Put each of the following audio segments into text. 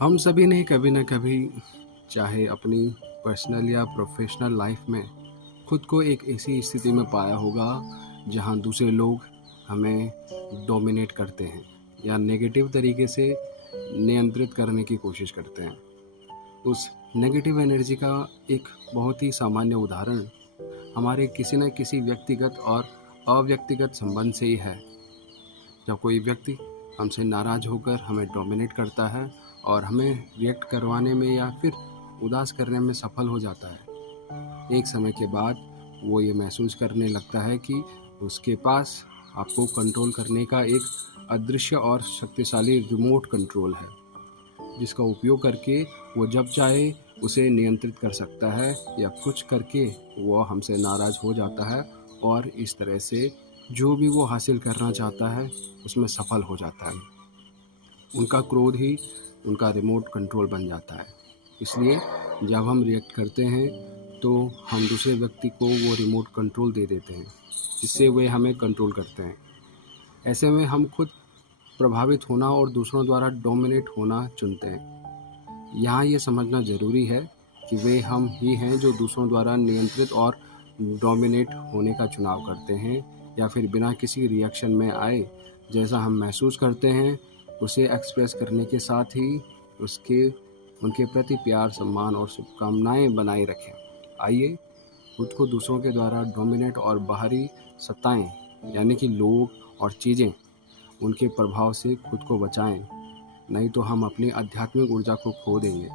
हम सभी ने कभी न कभी चाहे अपनी पर्सनल या प्रोफेशनल लाइफ में खुद को एक ऐसी स्थिति में पाया होगा जहां दूसरे लोग हमें डोमिनेट करते हैं या नेगेटिव तरीके से नियंत्रित करने की कोशिश करते हैं। उस नेगेटिव एनर्जी का एक बहुत ही सामान्य उदाहरण हमारे किसी न किसी व्यक्तिगत और अव्यक्तिगत संबंध से ही है। जब कोई व्यक्ति हमसे नाराज़ होकर हमें डोमिनेट करता है और हमें रिएक्ट करवाने में या फिर उदास करने में सफल हो जाता है, एक समय के बाद वो ये महसूस करने लगता है कि उसके पास आपको कंट्रोल करने का एक अदृश्य और शक्तिशाली रिमोट कंट्रोल है, जिसका उपयोग करके वो जब चाहे उसे नियंत्रित कर सकता है या कुछ करके वो हमसे नाराज़ हो जाता है और इस तरह से जो भी वो हासिल करना चाहता है उसमें सफल हो जाता है। उनका क्रोध ही उनका रिमोट कंट्रोल बन जाता है। इसलिए जब हम रिएक्ट करते हैं तो हम दूसरे व्यक्ति को वो रिमोट कंट्रोल दे देते हैं, जिससे वे हमें कंट्रोल करते हैं। ऐसे में हम खुद प्रभावित होना और दूसरों द्वारा डोमिनेट होना चुनते हैं। यहाँ ये समझना ज़रूरी है कि वे हम ही हैं जो दूसरों द्वारा नियंत्रित और डोमिनेट होने का चुनाव करते हैं, या फिर बिना किसी रिएक्शन में आए जैसा हम महसूस करते हैं उसे एक्सप्रेस करने के साथ ही उनके प्रति प्यार, सम्मान और शुभकामनाएं बनाए रखें। आइए खुद को दूसरों के द्वारा डोमिनेट और बाहरी सत्ताएं यानी कि लोग और चीज़ें उनके प्रभाव से खुद को बचाएं, नहीं तो हम अपनी आध्यात्मिक ऊर्जा को खो देंगे।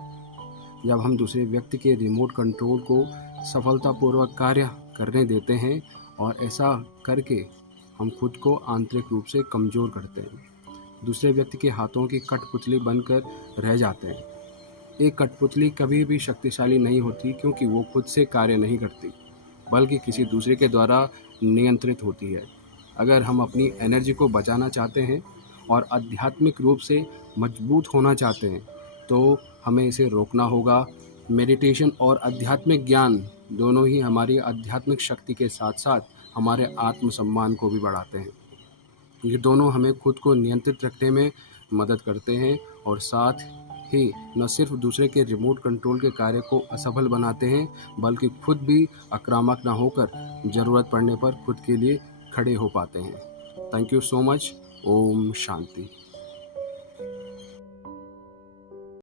जब हम दूसरे व्यक्ति के रिमोट कंट्रोल को सफलतापूर्वक कार्य करने देते हैं और ऐसा करके हम खुद को आंतरिक रूप से कमज़ोर करते हैं, दूसरे व्यक्ति के हाथों की कठपुतली बनकर रह जाते हैं। एक कठपुतली कभी भी शक्तिशाली नहीं होती, क्योंकि वो खुद से कार्य नहीं करती बल्कि किसी दूसरे के द्वारा नियंत्रित होती है। अगर हम अपनी एनर्जी को बचाना चाहते हैं और आध्यात्मिक रूप से मजबूत होना चाहते हैं तो हमें इसे रोकना होगा। मेडिटेशन और आध्यात्मिक ज्ञान दोनों ही हमारी आध्यात्मिक शक्ति के साथ साथ हमारे आत्मसम्मान को भी बढ़ाते हैं। ये दोनों हमें खुद को नियंत्रित रखने में मदद करते हैं और साथ ही न सिर्फ दूसरे के रिमोट कंट्रोल के कार्य को असफल बनाते हैं बल्कि खुद भी आक्रामक न होकर ज़रूरत पड़ने पर खुद के लिए खड़े हो पाते हैं। Thank you so much. ओम शांति।